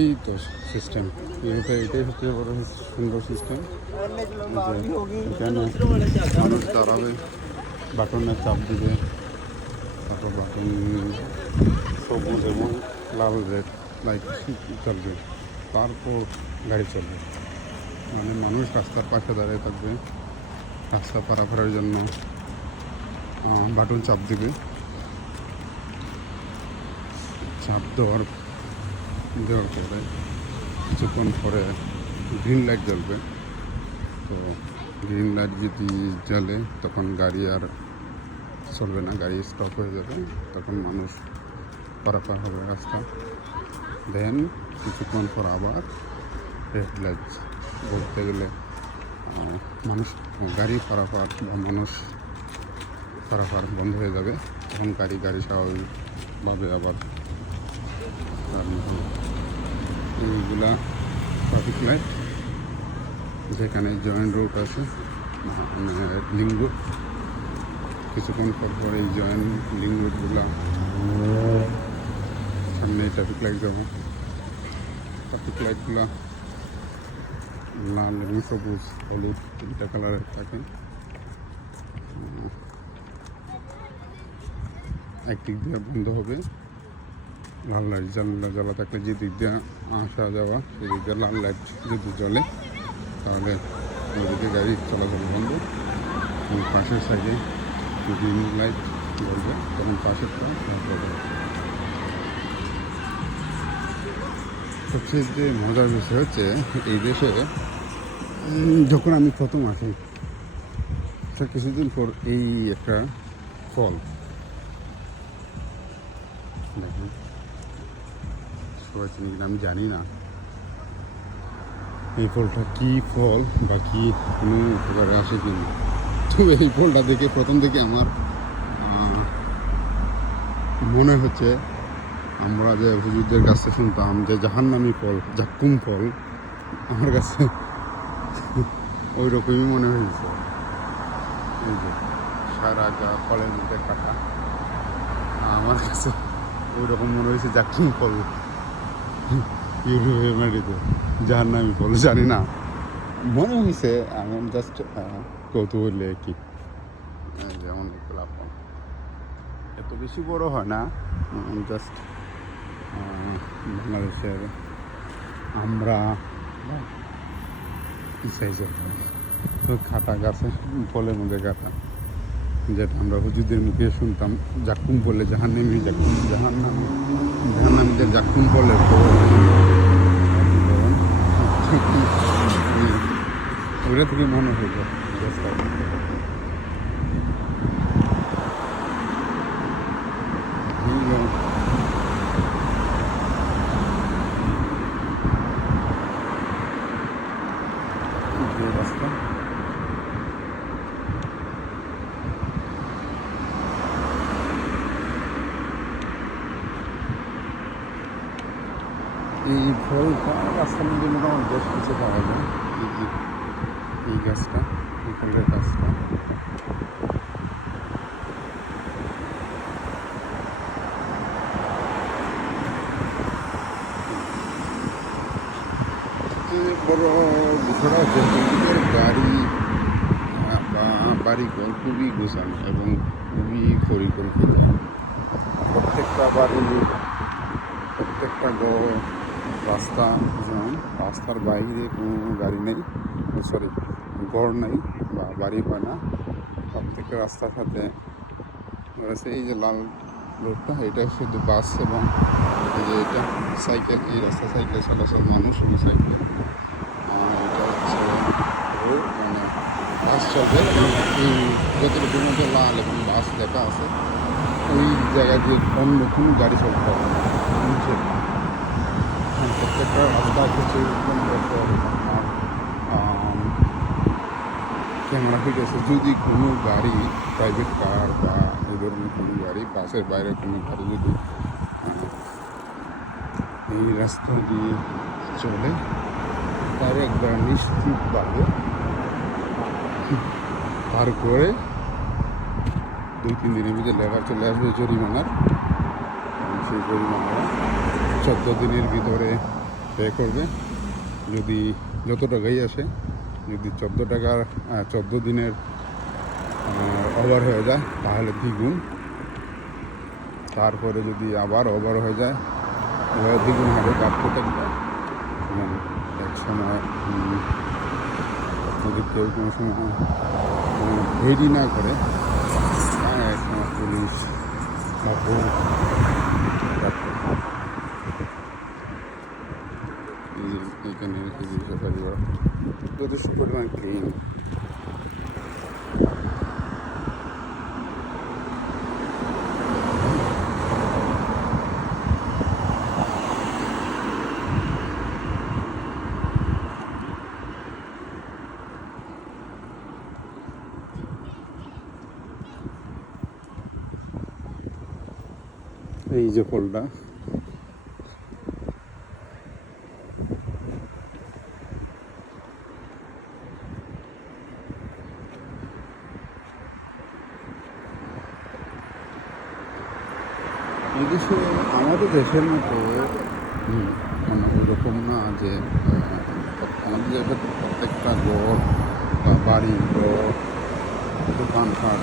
এই তো সিস্টেম ইউরোপে এটাই সবচেয়ে বড় সুন্দর সিস্টেম এখানে মানুষ দাঁড়াবে বাটনে চাপ দিবে তারপর বাটন সবুজ এবং লাল রেড লাইট চলবে। তারপর গাড়ি চলবে। মানে মানুষ রাস্তার পাশে দাঁড়িয়ে থাকবে রাস্তা পারাপারের জন্য। বাটন চাপ দিবে। চাপ দেওয়ার দেওয়ার পরে। কিছুক্ষণ পরে গ্রিন লাইট জ্বলবে। তো গ্রিন লাইট যদি জ্বলে, তখন গাড়ি আর চলবে না, গাড়ি স্টপ হয়ে যাবে। তখন মানুষ পারাপার হবে রাস্তা। দেন কিছুক্ষণ পর আবার রেড লাইট বলতে গেলে মানুষ, গাড়ি পারাপার বা মানুষ পারাপার বন্ধ হয়ে যাবে। তখন গাড়ি গাড়ি স্বাভাবিকভাবে আবার এইগুলা ট্রাফিক লাইট যেখানে জয়েন্ট রোড আছে লিঙ্ক রোড কিছুক্ষণ পর পর এই জয়েন্ট লিঙ্ক রোডগুলা সামনে ট্রাফিক লাইট যাব। ট্রাফিক লাইটগুলা লাল এবং সবুজ, হলুদ, তিনটা কালারের থাকে। একদিক দিয়ে বন্ধ হবে। লাল লাইট জ্বালা জ্বালা থাকলে যে দিক দিয়ে আসা যাওয়া সেদিক দিয়ে লাল লাইট যদি জ্বলে, তাহলে ওইদিকে গাড়ি চলাচল বন্ধ। এবং পাশের সাইডে গ্রিন লাইট জ্বলবে, তখন জ্বলবে সবচেয়ে যে মজার বিষয় হচ্ছে, এই দেশে যখন আমি প্রথম আসি তার কিছুদিন পর এই একটা ফল। দেখেন। সবাই চিনি কিনা আমি জানি না। এই ফলটা কি ফল বা কি কোনো উপকারে আসে কিনা? তবে এই ফলটা দেখে প্রথম থেকে আমার মনে হচ্ছে আমরা যে হুজুরদের কাছে শুনতাম যে জাহান্নামি ফল, জাক্কুম ফল, আমার কাছে ওই রকমই মনে হয়েছে। যে সারা গা ফলের মধ্যে কাটা, আমার কাছে ওই রকম মনে হয়েছে জাক্কুম ফল। ইউরোপের মাটিতে যার নামই ফল জানি না। মনে হয়েছে আমি জাস্ট কৌতূহলে কি যেমন এত বেশি বড় হয় না জাস্ট বাংলাদেশের আমরা সাইজের খাটা গাছে, ফলের মধ্যে কাটা যেটা আমরা হুজুরদের মুখে শুনতাম, জাকুম বলে জাহান নেমে জাকুম জাহান নাম জাহান নামীদের জাকুম বলে ওইটা থেকে মনে হয়ে রাস্তা এই ফলটা রাস্তার মধ্যে মোটামুটি বেশ কিছু পাওয়া যায়। এই যে এই গাছটা এই ফলের গাছটা। বড় বাড়ি আহ, বা বাড়িঘর খুবই গোছানো এবং খুবই পরিকল্পিত। প্রত্যেকটা বাড়ি প্রত্যেকটা ঘর রাস্তা যেমন, রাস্তার বাইরে কোনো গাড়ি নেই সরি ঘর নেই বা বাড়ি হয় না। প্রত্যেকটা রাস্তার সাথে রয়েছে এই যে লাল রোডটা, এটা শুধু বাস এবং এই যে এটা সাইকেল, এই রাস্তা সাইকেল চলাচল মানুষ এবং সাইকেল এটা হচ্ছে মানে বাস চলবে যতটুকুর মধ্যে লাল এবং বাস লেখা আছে, ওই জায়গা দিয়ে অন্য কোনো গাড়ি চলতে পারবে না নিচে হ্যাঁ, প্রত্যেকটা রাস্তা কিছু ক্যামেরা ফিট আছে যদি কোনো গাড়ি প্রাইভেট কার বা এই ধরনের কোনো গাড়ি বাসের বাইরে কোনো গাড়ি যদি এই রাস্তা দিয়ে চলে তার একবার নিশ্চিতভাবে পার করে দুই তিন দিনের ভিতরে লেবার চলে আসবে জরিমানার সেই জরিমানা চোদ্দ দিনের ভিতরে পে করবে। যদি যত টাকাই আসে, যদি চোদ্দ টাকার চোদ্দ দিনের ওভার হয়ে যায়, তাহলে দ্বিগুণ। তারপরে যদি আবার ওভার হয়ে যায় তাহলে দ্বিগুণ হবে, তার প্রত্যেকটা এবং এক সময় যদি কেউ কোনো সময় রেডি না করে এক সময় পুলিশ বা ভোট এই যে এখানে এই যে সাফারি করা যথেষ্ট পরিমাণ ক্লিন এই যে ফলটা এদেশে আমাদের দেশের মতো মানে ওইরকম না যে আমাদের দেশের প্রত্যেকটা ঘর বা বাড়ি ঘর দোকানপাট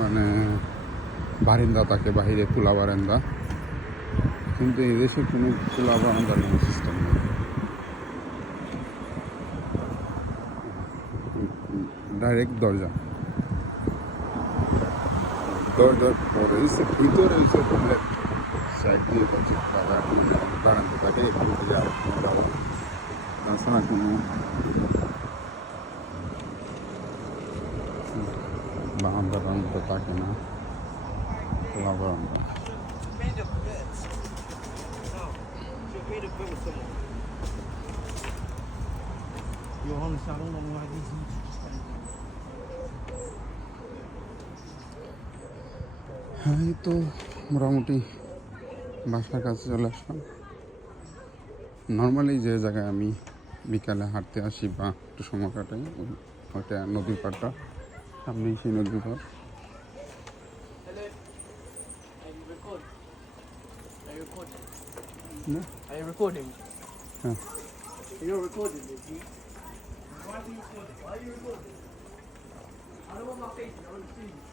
মানে বারিন্দা থাকে বাহিরে খোলা বারান্দা কিন্তু এদেশে কোনো খোলা বারান্দার কোনো সিস্টেম নেই। ডাইরেক্ট দরজা। দরজার পরে হচ্ছে ভিতরে হচ্ছে বললে সাইড দিয়ে হচ্ছে বাবা মানে বারান্দা থাকে একটু যাওয়া যাওয়া তাছাড়া কোনো বারান্দা টারান্দা থাকে না খোলা বারান্দা made of beds. No, she made a bed with someone. হ্যাঁ এই তো মোটামুটি বাসার কাছে চলে আসলাম নর্মালি যে জায়গায় আমি বিকালে হাঁটতে আসি বা একটু সময় কাটাই ওইটা নদীর পাড়টা সামনেই সেই নদীর পাড়? Why? Are you recording? I don't want my face. I want to see you.